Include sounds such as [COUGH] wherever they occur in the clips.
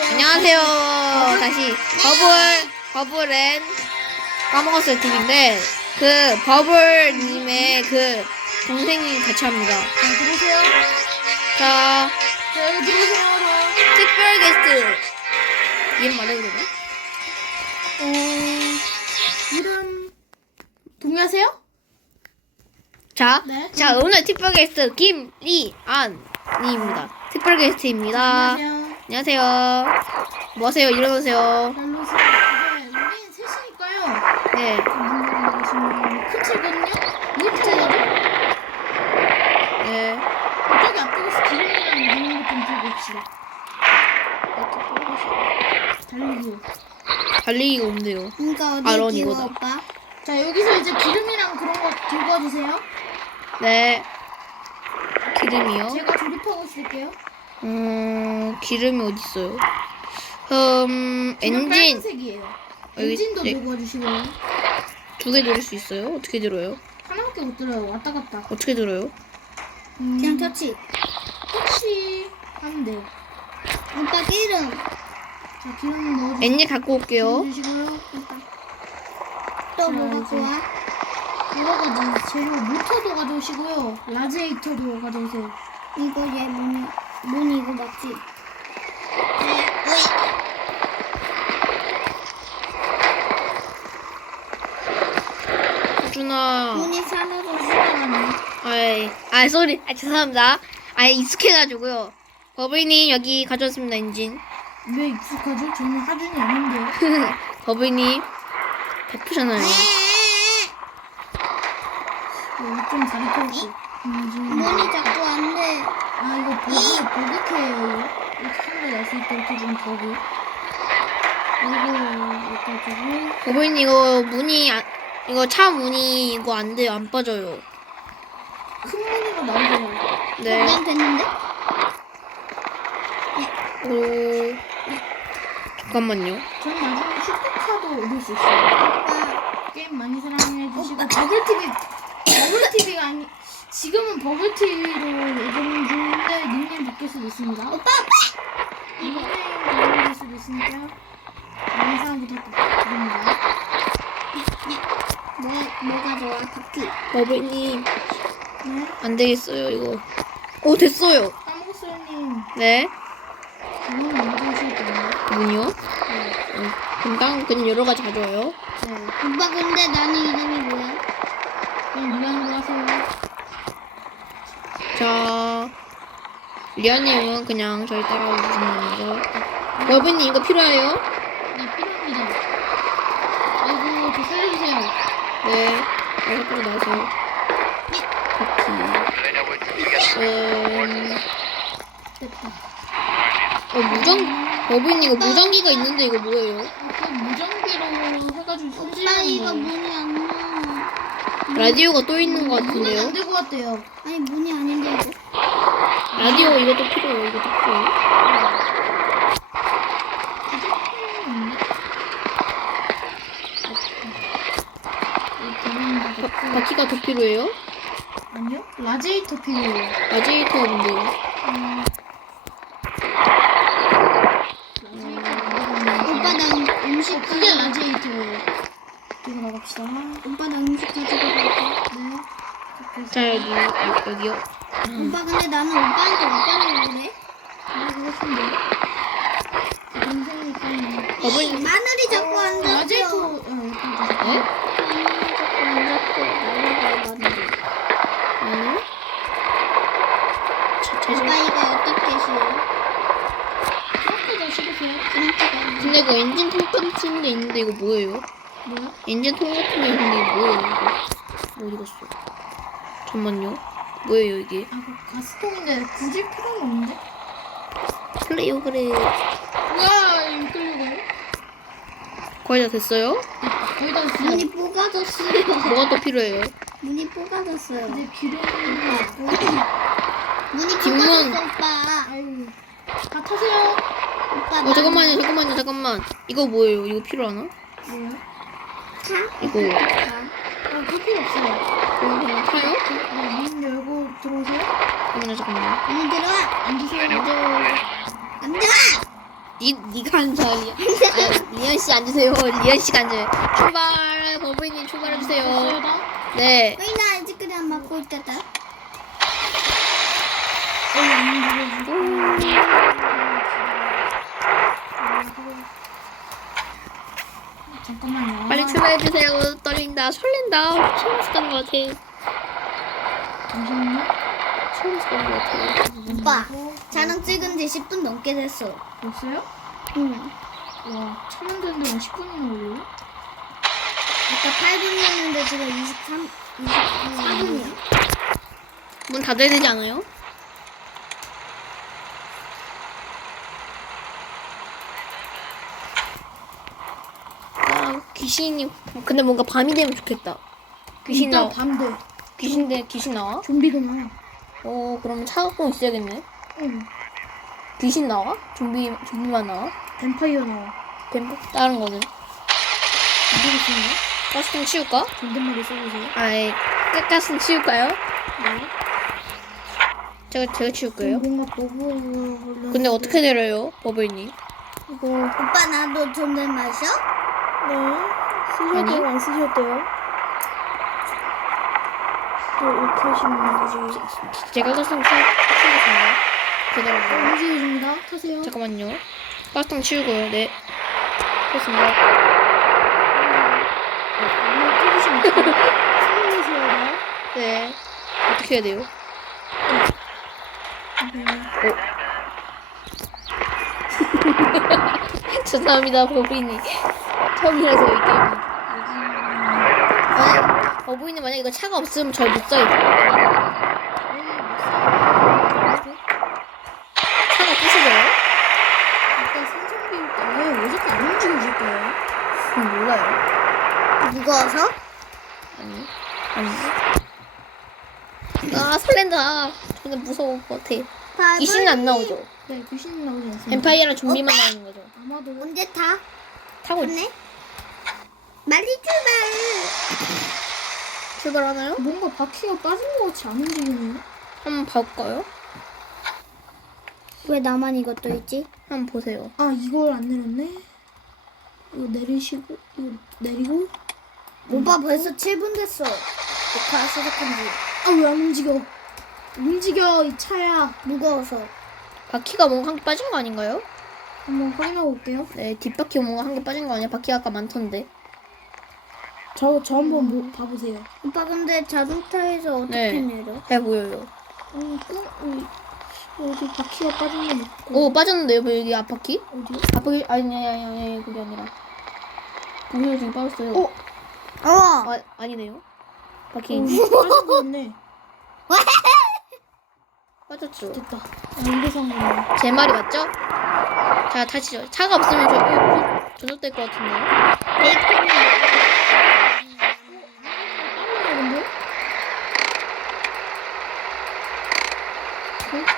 안녕하세요. 다시 버블 버블앤 까먹었어요 팀인데 그 버블님의 그 동생이 같이 합니다. 자, 들어오세요. 자 자, 여기 들어오세요. 저. 특별 게스트 이름 말해도 되나? 어, 이름 동의하세요? 자, 네. 자 오늘 특별 게스트 김리안님입니다. 특별 게스트입니다. 안녕하세요. 안녕하세요. 뭐 하세요? 일어나세요. 별로 이제 우리 셋이니까요. 네. 큰? 네. 저기 앞쪽에서 기름이랑 이런 것좀 들고 옵시다. 달리기요. 달리기가 없네요. 그러니까 어디 아, 끼워 이거다. 오빠? 자, 여기서 이제 기름이랑 그런 거 들고 와주세요. 네. 기름이요? 제가 조립하고 있을게요. 음, 기름이 어디 있어요? 음, 엔진 빨간색이에요. 여기- 엔진도 예. 들고 와주시고요. 두 개 들을 수 있어요? 어떻게 들어요? 하나밖에 못 들어요. 왔다 갔다. 어떻게 들어요? 음, 그냥 터치. 터치 하면 돼요. 오빠 기름. 자, 기름 넣어주시고요. 엔진 갖고 올게요. 주시고요. 또 자, 뭐 이제. 갖고 와? 여러 가지 재료 모터도 가져오시고요. 라지에이터도 가져오세요. 이거 얘 뭐니? 뭐니 이거 맞지? 왜? 수준아. 뭐니 사라져. 시간이 아이, 아, 쏘리. 아, 죄송합니다. 아, 익숙해가지고요. 버블님, 여기 가져왔습니다, 엔진. 왜 익숙하죠? 저는 하준이 아닌데. [LAUGHS] 버블님. 바쁘잖아요. 여기 좀 다리 펴고. 뭐니 자꾸 안 돼. 아 이거 버그캐예요. 이렇게 카메라 날수 있도록 해준 버그. 그리고 여기다 주고 버블님, 이거 문이, 안, 이거 차 문이 이거 안 돼요. 안 빠져요. 큰 무늬로 나오더라고요. 네. 난 됐는데? 오. 잠깐만요. 저는 나중에 슈퍼카도 얻을 수 있어요. 오빠. 게임 많이 사랑해 주시고 버블 TV 버블 TV가 아니 지금은 버블 TV로 예정 중인데 닉네임 바뀔 수도 있습니다. 오빠 오빠. 닉네임 바뀔 수도 있으니까 사랑 부탁드립니다. 뭐 뭐가 좋아? 커피. 버블님, 네. 안 되겠어요, 이거. 오, 됐어요. 까먹었어요 님. 네. 질문 안 받으실 거예요. 문이요? 네. 어, 금방 그냥 여러 가지 가져와요. 네. 오빠 근데 나는 이름이 뭐야? 그럼 미안으로 하세요. 자, 리아님은 그냥 저희 따라오시면 됩니다. 여러분님 이거 필요해요? 네, 필요합니다. 아이고, 저 살려주세요. 네. 여섯 개 나오세요. 커피. 음, 됐다. 어, 무전, 여러분님 이거 무전기가 있는데 이거 뭐예요? 그 무전기로 해가지고 오빠 손질하는 이거. 문이 안 나와. 라디오가 또 있는 것 같은데요? 안 들고 왔대요. 아니 문이 이거. 라디오 이것도 필요해요. 이것도 필요해요. 바, 바퀴가 더 필요해요? 아니요? 라제이터 필요해요. 라디에이터가 뭔데요? 음. 오빠 나 음- 음식 어, 그게. 라제이터예요. 들고 나갑시다. 오빠 나 음식 가지고 갈게. 네. 자, 여기, 여- 여기요. 오빠 근데 나는 오빠한테 오빠라고 그래? 그리고 했는데. 동생이 있었는데. 버블님, 마늘이 자꾸 안 잡혀. 어, 여기 네? 마늘이 자꾸 안 잡혀. 마늘이. 자, 오빠 자. 이거 어떻게. 그렇게 근데 그 엔진 통 같은 게 있는데 이거 뭐예요? 뭐야? 엔진 통 같은 게 있는데 이거 뭐예요 이거? 어디 갔어? 잠만요. 뭐예요 이게? 아, 그 가스통인데 굳이 필요는 없는데? 플레이어 그래. 뭐야, 이거 끌리고. 거의 다 됐어요? 거의 다 됐어. 문이 뽑아졌어요. [LAUGHS] 뭐가 더 필요해요? 문이 뽑아졌어요. 이제 기름. 문이 뒷문. 뽑아졌어 오빠. 아유. 다 타세요. 오빠 어 잠깐만요 잠깐만요 잠깐만. 이거 뭐예요? 이거 필요하나? 뭐야? 차? 이거 아, 그 필요 없어요. 이거 그냥 타요? 네, 문 열고 들어오세요. 잠깐만요 잠깐만요. 문 들어와. 앉으세요. 안 들어와. 니 니가 앉아. 리- 아, 리안 씨 앉으세요. 리안 씨가 앉아요. 출발. 버블님 출발해 주세요. 네. 왜나 아직까지 안 맞고 있겠다? 잠깐만요. 빨리 출발해 주세요. 떨린다. 설렌다. 처음 했던 것 같아. 잠시만요. 처음 했던 것 같아. 오빠, 자랑 찍은 지 10분 넘게 됐어. 됐어요? 응. 와, 천원 됐는데 왜 10분이나 걸려요? 아까 8분이었는데 지금 23, 24분이야. 문 닫아야 되지 않아요? 아, 귀신이 근데 뭔가 밤이 되면 좋겠다. 귀신 이따 나 밤돼. 귀신데 귀신 나와? 좀비도 나와. 어 그럼 차가운 있어야겠네. 응. 귀신 나와? 좀비 좀비만 나와? 뱀파이어 나와. 뱀 다른 거는 모르겠습니다. 가스통 치울까? 존댓말을 써주세요. 아예 가스통 치울까요? 네. 제가 제가 치울 거예요. 뭔가 걸려. 근데 어떻게 내려요, 버블님? 이거 오빠, 나도 존댓말 써? 네. 아니. 쓰셨대요? 안 쓰셨대요? 또 이렇게 하시면 되지. 제가 치- 치우겠습니다. 기다려요. 움직여줍니다. 타세요. 잠깐만요. 가스통 치우고요. 네. 됐습니다. 이거 뜯으시면 돼요. 숨기세요, 나. 네. 어떻게 해야 돼요? [LAUGHS] 죄송합니다, 버부이님. 처음이라서 이 게임. 아, 버부이님 만약 이거 차가 없으면 저 못 써요. 차가 부수져요? 아까 생선 비울 때왜 자꾸 안? 그럼 몰라요. 무거워서? 아니. 아니. 아, 설렌다. 근데 무서울 것 같아. 귀신은 안 나오죠? 네, 귀신 나오지 않습니다. 뱀파이어랑 좀비만 나오는 거죠. 아마도 언제 타? 타고 있- 좋네. 빨리 출발. 출발하나요? 뭔가 바퀴가 빠진 것 같이 안 움직이네요. 한번 봐볼까요? 왜 나만 이것도 있지? 한번 보세요. 아 이걸 안 내렸네. 이거 내리시고 이거 내리고 오빠 벌써 7분 됐어. 녹화 시작한 지. 아 왜 안 움직여? 움직여 이 차야. 무거워서. 바퀴가 뭔가 한 개 빠진 거 아닌가요? 한번 확인하고 올게요. 네, 뒷바퀴 뭔가 한 개 빠진 거 아니야? 바퀴가 아까 많던데. 저 저 한번 뭐, 봐보세요. 오빠 근데 자동차에서 어떻게 네. 내려? 잘 보여요. 음, 끄, 음, 어디 바퀴가 빠진 건 있고 오, 빠졌는데요, 뭐 여기 앞바퀴? 어디? 앞바퀴, 아니, 아니, 아니, 아니, 그게 아니라. 보여요, 지금 빠졌어요. 어? 어. 아, 아니네요. 바퀴 어, 거 있네. [LAUGHS] 빠졌죠. 됐다. 아, 이게 상관없네. 제 말이 맞죠? 자, 타시죠. 차가 없으면 저, 어, 저녁될 것 같은데. 빠르네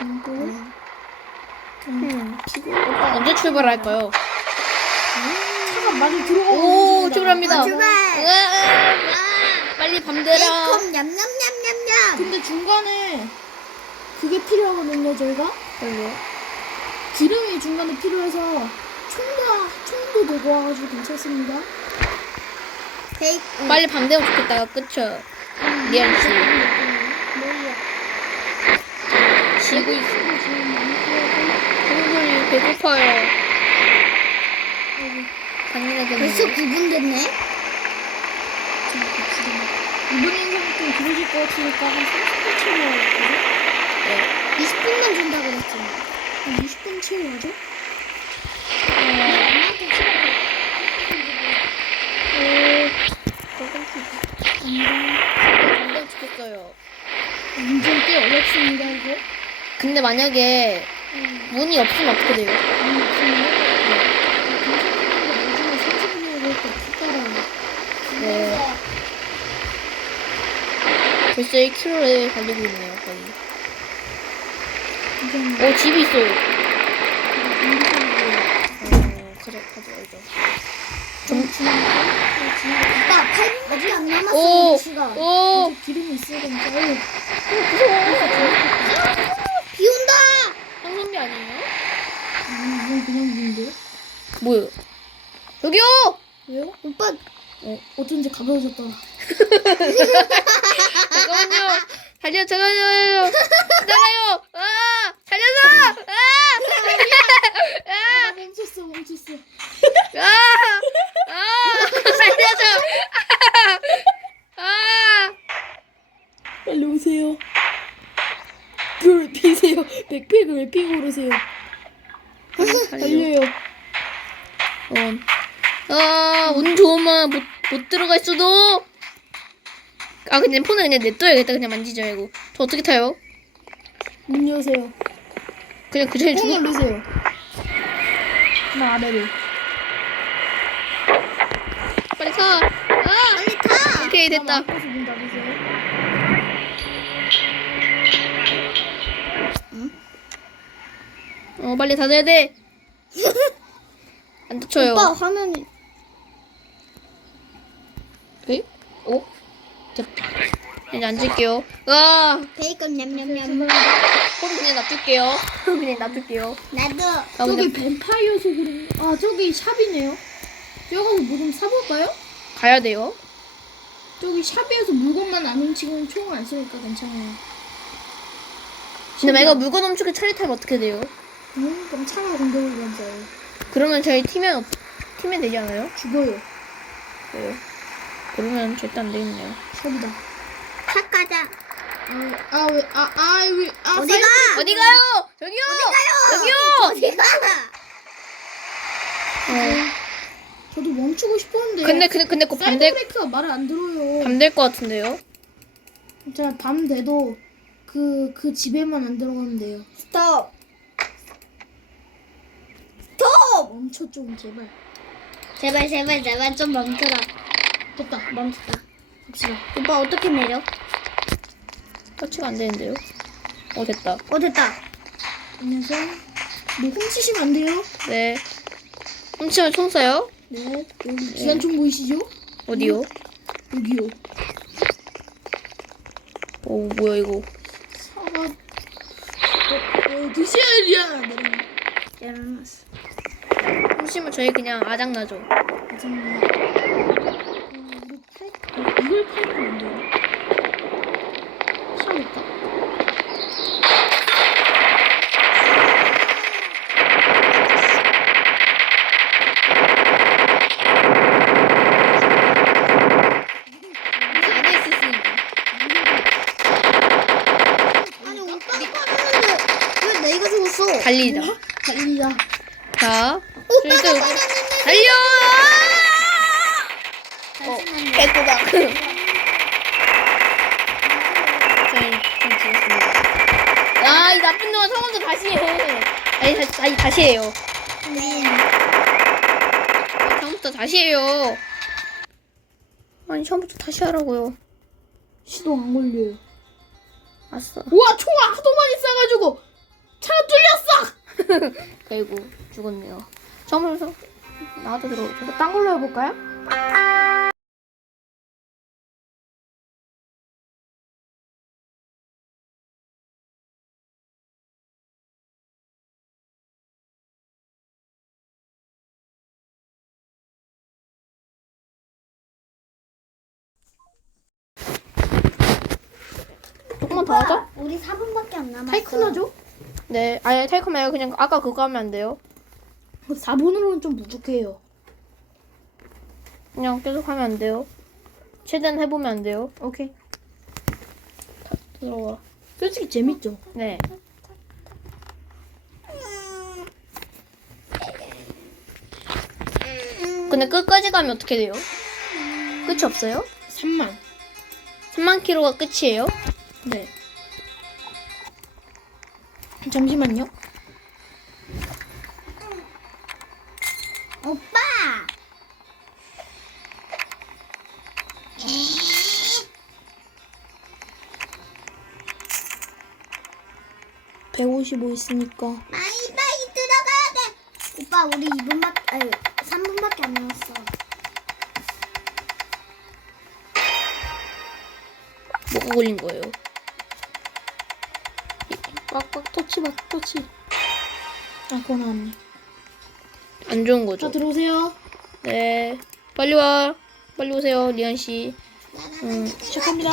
음, 언제 출발할까요? 차가 많이 들어가고 오. 출발합니다. 어, 출발. 으아, 아. 빨리 밤 되라. 베이컨 냠냠냠냠냠. 근데 중간에 그게 필요하거든요, 저희가. 별로요? 기름이 중간에 필요해서 총도 총도 들고 와가지고 괜찮습니다. 빨리 밤 되면 좋겠다. 그쵸? 리안 씨. 뭐야? 쉬고 있어. 동물이 배고파요. 간이가 벌써 되네. 9분 됐네. 이번 좀 길어질 것 같으니까 한 30분 채워야겠거든? 네. 20분만 준다고 그랬잖아. 한 20분 채워야죠? 운전 꽤 어렵습니다, 이거. 근데 만약에 문이 없으면 어떻게 돼요? 아니, 없습니다. 나중에 30분이라고 할때 fut가라고. 네. 벌써 1km를 달리고 있네요, 거의. 오, 집이 있어요. 어, 가자, 가자, 가자. 오빠 8분밖에 안 남았어. 오, 시간. 오, 기름이 있어야 되니까. 어휴. 비온다. 황선비 아니에요? 음, 이건 그냥 문인데요? 뭐요? 여기요! 왜요? 오빠 어쩐지 가벼워졌다. [LAUGHS] 잠깐만요. 달려, 잠깐만요. 기다려요. 아, 달려서! 아! 아, 멈췄어, 멈췄어. 아! 아! 살려줘! 아! 빨리 오세요. 그걸 피세요. 백팩을 왜 피고 오르세요? 달려요. 어. 아, 운 좋으면 못, 못 들어갈 수도. 아, 그냥 폰을 그냥 냅둬야겠다. 그냥 만지지 말고. 저 어떻게 타요? 문 여세요. 그냥 그 자리에 꼭 죽어. 누르세요. 나 아래를. 빨리 타. 아! 빨리 타. 오케이, 됐다. 앞에서 문 닫으세요. 어, 빨리 닫아야 돼. [LAUGHS] 안 닫혀요. 오빠 화면이 에? 어? 이제 앉을게요. 아! 베이컨 냠냠냠. 폰 그냥 놔둘게요. 그냥 놔둘게요. 나도. 아, 저기 근데 뱀파이어서 그런. 아 저기 샵이네요. 저기 가서 뭐좀 사볼까요? 가야 돼요. 저기 샵에서 물건만 안 훔치고는 총을 안 쓰니까 괜찮아요. 근데 만약 물건 훔치고 처리 타면 어떻게 돼요? 음, 그럼 차가 공격을 감사해요. 그러면 저희 팀면 없- 팀면 되지 않아요? 죽어요. 네. 그러면 절대 안 되겠네요. 샵이다. 차 가자. 아, 아, 왜, 아, 아, 왜, 아, 어디가? 어디 가요? 저기요! 저기요! 어디가? 어. 저도 멈추고 싶었는데. 근데 근데 근데 그 반대 사이드브레이크가 말을 안 들어요. 반대일 것 같은데요? 제가 밤 돼도 그, 그 집에만 안 들어가면 돼요. 스톱. 스톱. 멈춰 좀, 제발. 제발 제발 제발 좀 멈춰라. 됐다. 멈췄다. 갑시다. 오빠 어떻게 내려? 터치가 안 되는데요? 어 됐다. 어 됐다. 안녕하세요. 뭐 훔치시면 안 돼요? 네. 훔치면 총 쏴요? 네. 여기 기관총 보이시죠? 어디요? 여기요. 오 뭐야 이거? 사과. 어, 어, 드셔야 돼. 훔치면 저희 그냥 아장 나죠. 괜찮네. 어, 우리 팔, 어, 이걸 팔면 안 돼요? 사볼까? 무슨 안에 있으니까. 아니 오빠가 빠졌는데 왜 죽었어? 달리자. 달리자. 자, 빠졌는데. 달려! 어, 죽었습니다. 아, 이 나쁜 놈은 처음부터 다시 해. 아니, 다시, 다시, 다시 해요. 네. 처음부터 다시 해요. 아니, 처음부터 다시 하라고요. 시동 안 걸려요. 아싸. 우와, 총 하도 많이 쏴가지고 [LAUGHS] 그리고 죽었네요. 처음부터 나도 들어오죠. 딴 걸로 해볼까요? 조금만 더 하자. 우리 4분밖에 안 남았어. 타이쿤 하죠? 네, 아예 탈코 말고 그냥 아까 그거 하면 안 돼요. [LAUGHS] 4분으로는 좀 부족해요. 그냥 계속 하면 안 돼요. 최대한 해보면 안 돼요. 오케이. 들어와. 솔직히 재밌죠? 네. 근데 끝까지 가면 어떻게 돼요? 끝이 없어요? 3만. 3만 킬로가 끝이에요? 네. 잠시만요. 오빠. 155 있으니까. 많이 빨리 들어가야 돼. 오빠 우리 2분밖에 아니 3분밖에 안 남았어. 뭐가 걸린 거예요? 꽉꽉 터치 막 터치. 아, 그거 나왔네. 안 좋은 거죠. 자, 들어오세요. 네. 빨리 와. 빨리 오세요, 리안 씨. 응. 시작합니다.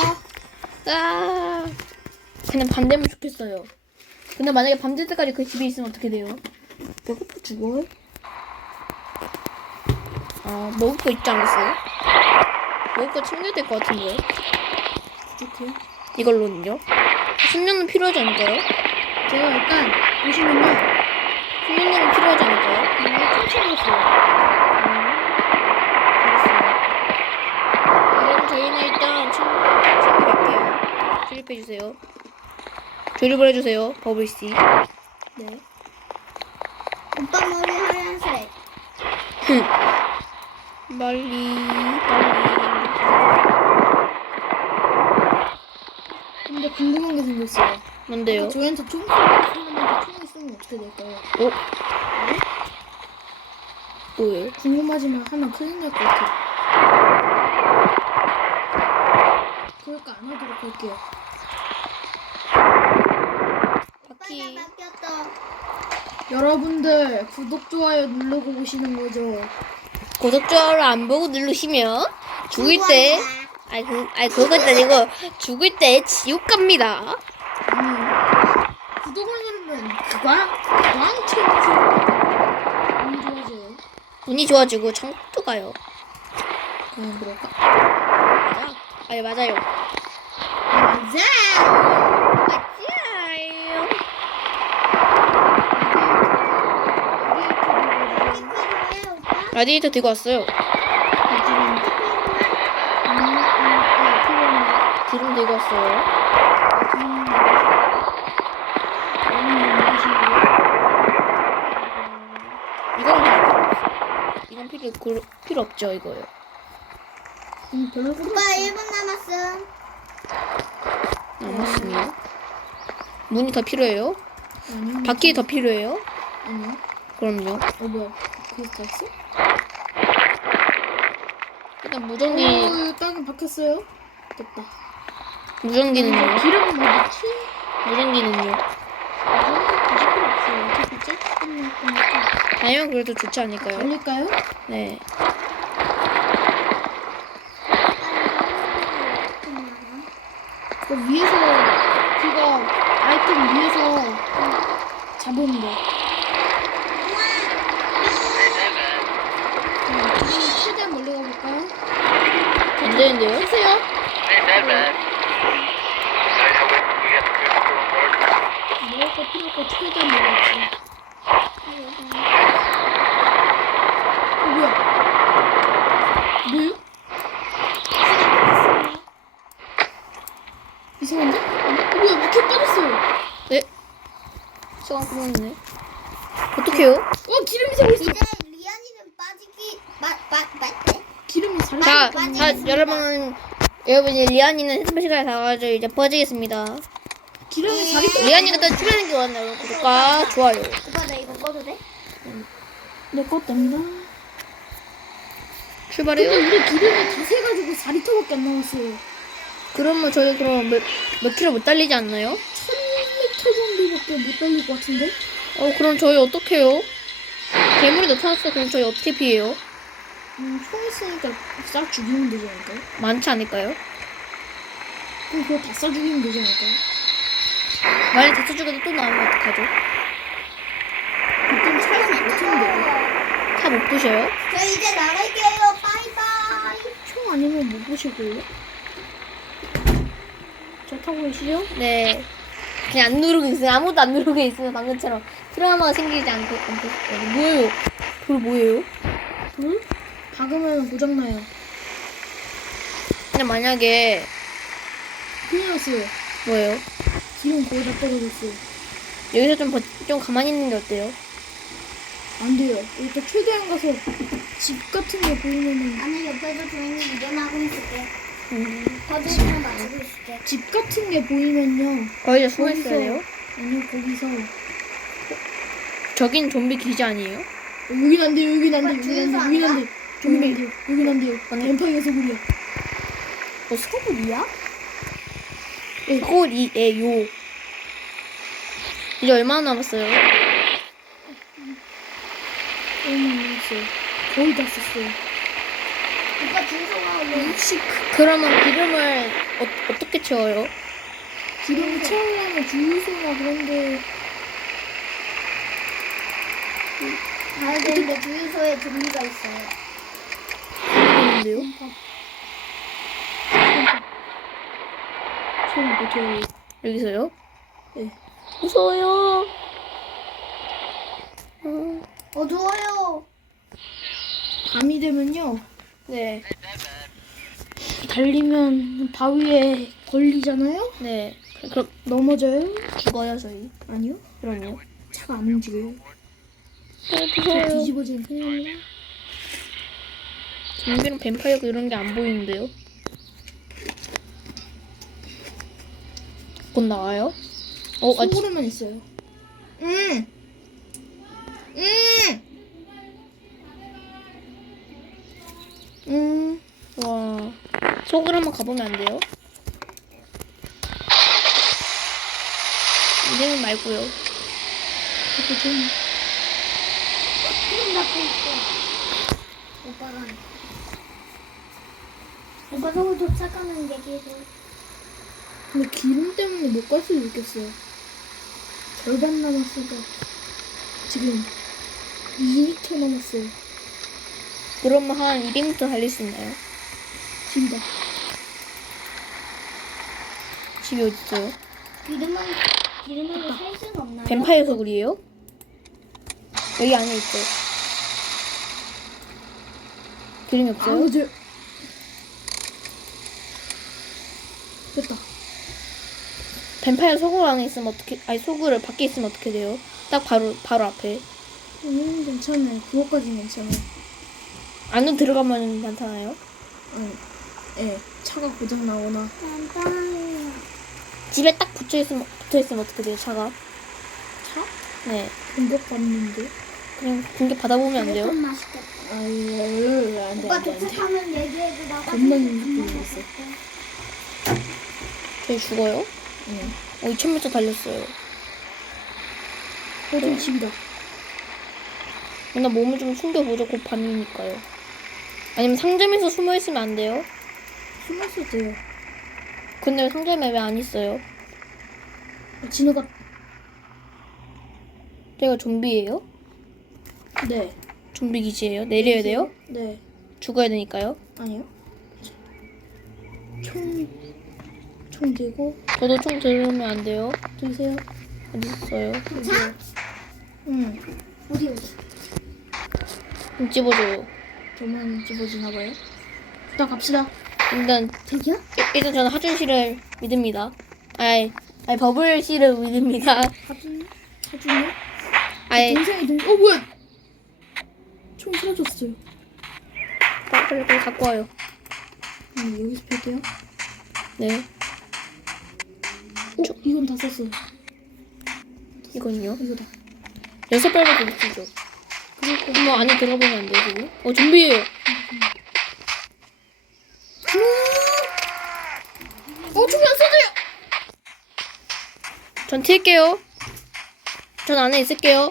아. 그냥 밤 되면 좋겠어요. 근데 만약에 밤 될 때까지 그 집에 있으면 어떻게 돼요? 배고파 죽어요? 아, 먹을 거 있지 않겠어요? 먹을 거 챙겨야 될 것 같은데. 부족해요. 이걸로는요? 숙면은 필요하지 않을까요? 제가 일단 보시면요. 숙면은 필요하지 않을까요? 이거 펼쳐놨어요. 그럼 저희는 일단 친, 친구할게요. 조립해주세요. 조립을 해주세요, 버블씨. 네. 오빠 머리 하얀색. [LAUGHS] 빨리, 빨리. 근데 궁금한 게 생겼어요. 뭔데요? 저희한테 총 쏘고 사람한테 총을 쏘면 어떻게 될까요? 어? 뭐예요? 궁금하지만 하면 큰일 날 것 같아요. 그러니까 안 하도록 할게요. 바퀴. 여러분들 구독 좋아요 누르고 보시는 거죠? 구독, 좋아요를 안 보고 누르시면 죽을 때, 아이, 그, 아이, 그것도 아니고, 죽을 때 지옥 갑니다. 아니 구독을 누르면 그광 광채지 안 좋아져요. 운이 좋아지고 천국도 가요. 그냥 그럴까? 맞아? 아니, 맞아요. 맞아. 맞아요. 오빠? 라디에이터 들고 왔어요. 기름 들고 왔어요. 이건 필요 필요, 그, 필요 없죠, 이거요. 음, 별로 오빠 없어. 1분 남았음. 남았습니다. 문이 더 필요해요? 아니요. 바퀴 더 필요해요? 아니요. 그럼요. 어 뭐야? 그거 다 했어? 일단 무전기, 오, 땅이 박혔어요. 됐다. 무전기는요? 기름은 뭐 넣지? 무전기는요? 이건 다시 필요 없어요. 어차피 쬐 끝날 거니까. 아니면 그래도 좋지 않을까요? 올릴까요? 네. 그 위에서 그거 아이템 위에서 잡으면 돼. 자, 지금 최대한 멀리 가볼까요? 안 되는데요? 하세요. 먹을 거 필요 없고 최대한 멀리 가지. 어, 뭐야? 뭐요? 이상한데? 어, 뭐야? 이렇게 빠졌어요. 네? 시간 끝났네. 어떡해요? 어, 기름이 새고 있어. 이제 리안이는 빠지기 맞맞 맞대. 기름이 잘 자, 많이 자, 빠지겠습니다. 여러분, 여러분, 이제 리안이는 핸드폰 시간에 다 가지고 이제 빠지겠습니다. 기름이 잘 익혀. 리안이가 또 출연한 게 왔나요? 구독과 좋아요. 오빠 나 이거 꺼도 돼? 내거 됩니다. 근데 출발해요. 우리 기름이 다 새가지고 4리터밖에 안 남았어요. 그러면 저희 그럼 몇, 몇 킬로 못 달리지 않나요? 1000리터 정도밖에 못 달릴 것 같은데? 어, 그럼 저희 어떡해요? 괴물이 나타났어. 그럼 저희 어떻게 피해요? 음, 총 있으니까 싹 죽이면 되지 않을까요? 많지 않을까요? 그럼 그거 다 쏴 죽이면 되지 않을까요? 만약 다쳐 죽어도 또 나오면 어떡하죠? 그땐 차에서 버티면 되고. 차못 부셔요? 저 이제 나갈게요. 바이바이. 총 아니면 못 보실걸요? 자, 타고 계시죠? 네. 그냥 안 누르고 있어요. 아무도 안 누르고 있으면 방금처럼 트라우마가 생기지 않고, 않고 있어요. 뭐예요? 그거 뭐예요? 불? 박으면 고장나요. 근데 만약에, 큰일 났어요. 뭐예요? 기름 거의 다 떨어졌어요. 여기서 좀, 버, 좀 가만히 있는 게 어때요? 안 돼요. 일단 최대한 가서 집 같은 게 보이면은 나는 옆에서 조용히 일어나고 있을게. 음, 거기서 맞추고 있을게. 집 같은 게 보이면요. 거의 다 숨어 있어야 거기서- 돼요? 아니요 거기서 저긴 좀비 기지 아니에요? 여긴 안 돼요 여긴 안 돼요 오빠 여긴 안 돼요 여긴 안안돼 요 여긴 안 돼요 여긴 안 돼요 아니. 엠파이어 소굴이야 뭐 스코블이야? 스코블이에요. 이제 얼마나 남았어요? 남았어요. 거의 다 썼어요. 오빠 준서가 원래 혹시 그, 그러면 기름을 어, 어떻게 채워요? 기름을 채우려면 주유소나 그런데 가야 되는데 주유소에 좀비가 있어요. 있는데요? 소리 못해요. 여기서요? 네. 무서워요. 어, 어두워요. 밤이 되면요. 네, 달리면 바위에 걸리잖아요? 네. 그- 그럼 넘어져요? 죽어요 저희. 아니요. 그럼요. 차가 안 움직여요. 아, 무서워요. 뒤집어지는 큰일 좀비랑 뱀파이어 이런 게 안 보이는데요? 곧 나와요? 어, 아, 지- 소그릇만 있어요. 음! 음! 음. 와. 속을 한번 가보면 안 돼요? 이제는 말고요. 좀. 기름 잡고 있어. 오빠가. 오빠 속을 도착하는 얘기를. 근데 기름 때문에 못 갈 수도 있겠어요. 절반 남았으니까. 지금 2m 남았어요. 그러면 한 200m 달릴 수 있나요? 집이다. 집이 어디 있어요? 기름은 기름으로 살 수는 없나요? 뱀파이어 소굴이에요? 여기 안에 있죠. 기름이 아, 없어요? 됐다. 뱀파이어 소굴 안에 있으면 어떻게, 아니 소굴을 밖에 있으면 어떻게 돼요? 딱 바로, 바로 앞에. 음, 괜찮아요. 그것까지는 괜찮아요. 안으로 들어가면 괜찮아요? 아니, 예. 차가 고장 나거나. 집에 딱 붙어있으면, 붙어 있으면 어떻게 돼요, 차가? 차? 네. 공격 받는데? 그냥 공격 받아보면 안 돼요? 맛있겠다. 아유, 예, 안 돼, 오빠 안 돼, 안 돼. 도착하면 얘기해도 나가. 겁나 힘들고 있어. 저희 죽어요? 응. 어, 2000m 달렸어요. 어, 좀 집이다. 나 몸을 좀 숨겨보죠, 곧 밤이니까요. 아니면 상점에서 숨어 있으면 안 돼요? 숨었을 때요. 근데 상점에 왜 안 있어요? 어, 진우가, 제가 좀비예요? 네. 좀비 기지예요? 내려야 돼요? 네. 죽어야 되니까요. 아니요. 총, 총 들고, 저도 총 들으면 안 돼요. 드세요. 어디 있어요? 자, 응. 어디 어디? 좀 집어줘요. 저만 집어지나 봐요. 일단 갑시다. 일단 저기요? 일단 저는 하준 씨를 믿습니다. 아이, 아이 버블 씨를 믿습니다. 하준, 하준이요? 아이, 동생이 동, 어, 뭐야! 총 사라졌어요. 빨리 빨리 갖고 와요. 음, 여기서 뺄게요. 네, 어, 이건 다 썼어요. 이건요. 이거다. 여섯 발밖에 못 쓰죠. 그리고, 한번 안에 들어가보면 안 돼요, 지금? 어, 좀비예요. 어, 총이 안 쏴져요! 전 튈게요. 전 안에 있을게요.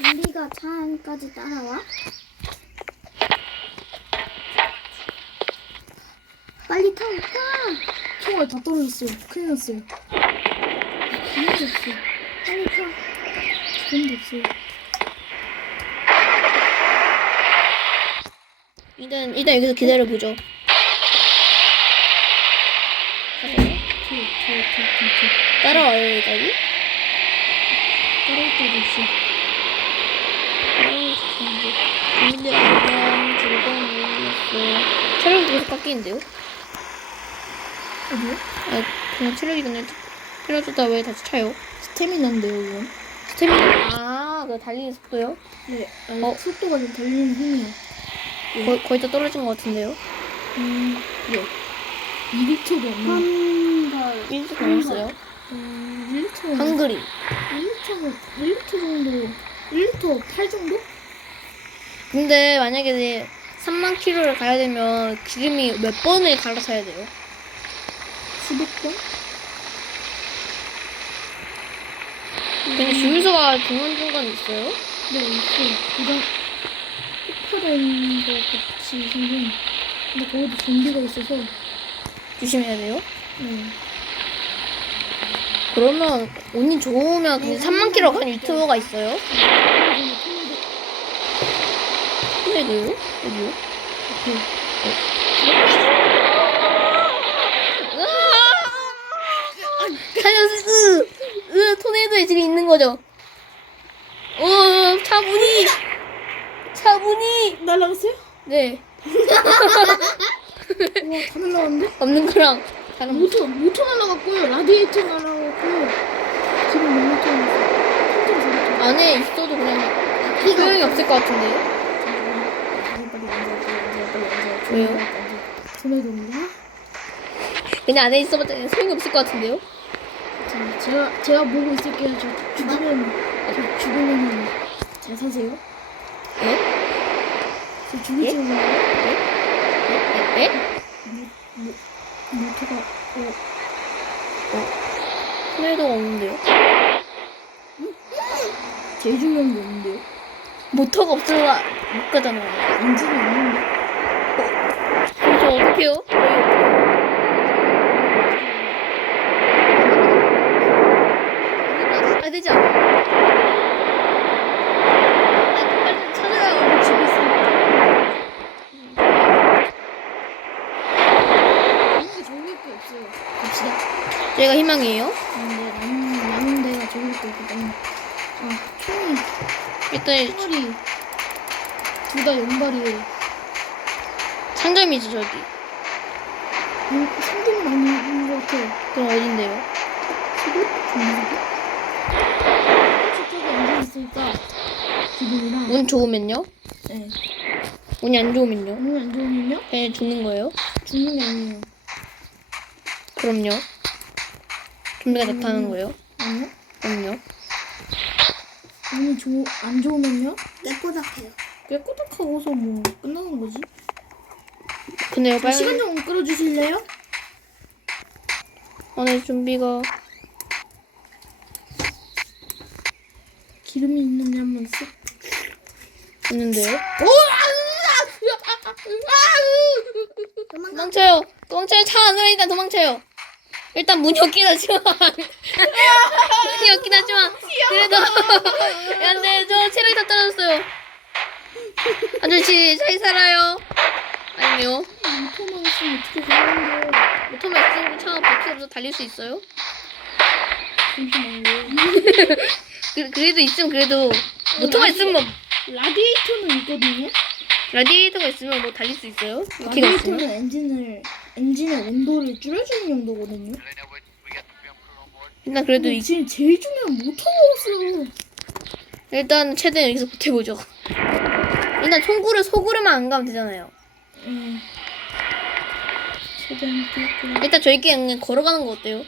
우리가 차 안까지 따라와? 빨리 타 오빠. 총알 다 떨어졌어요. 큰일 났어요. 아무도 없어. 빨리 타. 그런 없어요. 일단 일단 여기서 기다려 보죠. 저, 저, 저, 저, 저. 따라와요 여기까지. 따라올 때도 있어. 아유, 좋은데. 국민들 안녕 즐거운 모임이었어. 체력이 계속 깎이는데요? 어디요? 아 그냥 체력이 그냥 필요하다 왜 다시 차요? 스태미나인데요, 이건? 스태미나 아 그 달리는 속도요? 네. 아니, 어? 속도가 좀 달리는 힘이요. 거의 거의 다 떨어진 것 같은데요? 음, 예. 2리터도 안 나. 한벌. 1도 넘었어요. 음, 1리터. 한글이 1리터면, 1리터 정도. 1리터 8 정도? 근데 만약에 이제 3만 킬로를 가야 되면 기름이 몇 번을 갈아타야 돼요? 번? 근데 주유소가 중간중간 있어요? 네, 있어요. 그냥 폭발된 거 같이 생긴. 근데 거기도 좀비가 있어서. 조심해야 돼요. 네. 그러면 운이 좋으면 그냥 3만 킬로 간 유튜버가 있어요? 토네도요? 어디요? 살려주세요. 으, 토네이도에 지금 있는 거죠? 어, 차분히. 차분히. 날라갔어요? 네. 우와, [LAUGHS] 다 날라갔는데? 없는 거랑 다른 모 모터, 모터 날라갔고요. 라디에이터 날라갔고요. 지금 몇? 깜짝 놀랐죠. 안에 있어도 그냥 소용이 없을 것 같은데요? 왜요? 그냥 안에 있어봤자 소용이 없을 것 같은데요? 자, 제가 제가 보고 있을게요. 저 죽으면 저 죽으면 잘 사세요. 네? 저 죽을 예? 줄 몰라요. 네? 네? 모터가 어, 토네이도가 없는데요? 제일 중요한 게 없는데요. 모터가 없어서 못 가잖아요. 엔진이 없는데. 그럼 저 어떡해요? 아 되지 않아? 아, 빨리 찾아요. 집에 있으니까. 이게 좋을 게 없어요. 희망이에요. 근데 남은 남은 데가 좋을 게 없거든. 아 총이 일단 총알이 둘 다 연발이에요. 상점이지 저기. 음, 상금은 아닌 것 같아요. 그럼 어딘데요? 중수급? 저쪽에 앉아 있으니까 기분이랑 운 좋으면요? 네. 운이 안 좋으면요? 오늘 안 좋으면요? 그냥 죽는 거예요? 죽는 게 아니에요. 그럼요. 좀비가 나타나는 거예요? 아니요? 그럼요. 운이 좋, 안 좋으면요? 깨꼬닥해요. 깨꼬닥하고서 뭐 끝나는 거지. 근데요 자, 시간 빨리. 좀 끌어주실래요? 안에 좀비가 기름이 있는지 한번 쓱. 있는데요? 오! 도망가. 도망쳐요. 도망쳐요. 차 안으로 일단 도망쳐요. 일단 문이 없긴 하지만 문이 없긴 하지만 그래도 안돼 저 체력이 다 떨어졌어요. 아저씨 잘 살아요. 아니요. 모터만 있으면 어떻게 가는데? 모터만 있으면 차 바퀴 없어 달릴 수 있어요? 잠시만요. 그, 그래도 있으면 그래도 모터가 있으면 뭐 라디에이터는 있거든요. 라디에이터가 있으면 뭐 달릴 수 있어요? 바퀴가 있으면 엔진을 엔진의 온도를 줄여주는 용도거든요. 일단 그래도 근데 이, 지금 제일 중요한 모터가 없어요. 일단 최대한 여기서 버텨보죠. 일단 총구를 소구르만 안 가면 되잖아요. 음. 최대한 뛰고 일단 저희끼리 그냥 걸어가는 거 어때요?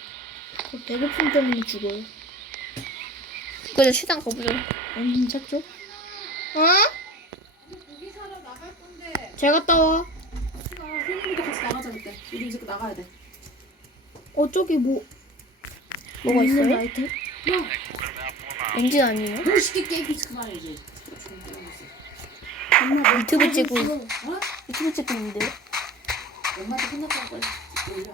배고픔 때문에 죽어요. 그래서 시장 가보죠. 엔진 찾죠? 어? 잘 갔다 와. 형님도 같이 나가자 그때. 우리 이제 나가야 돼. 어 저기 뭐 뭐가 있어요? 아이템? 엔진 아니에요? 너무 쉽게 게임 그만해야지. 유튜브 찍고 있- 어? 유튜브 찍고 있는데요? 엄마한테 혼났다고 빨리 올려.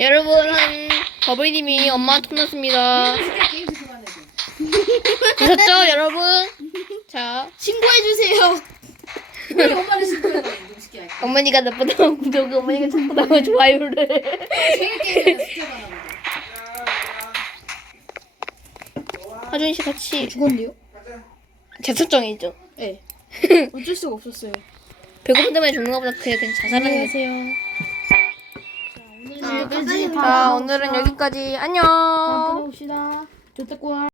여러분 한 버블님이 엄마한테 혼났습니다. 쉽게 게임 그만해야지. [LAUGHS] 보셨죠 여러분? 자 신고해 주세요. 우리 할게. 어머니가 나쁘다고 구독 어머니가 나쁘다고 좋아요를 하나 보자. 하준 씨 같이 죽었는데요? 제 설정이죠. 네. [LAUGHS] 어쩔 수가 없었어요. 배고픈 때문에 죽는 것보다 그냥 그냥 자살하는 게 안녕하세요. 자 오늘은 자, 여기까지. 안녕. 다음번에 봅시다. 조태꾸와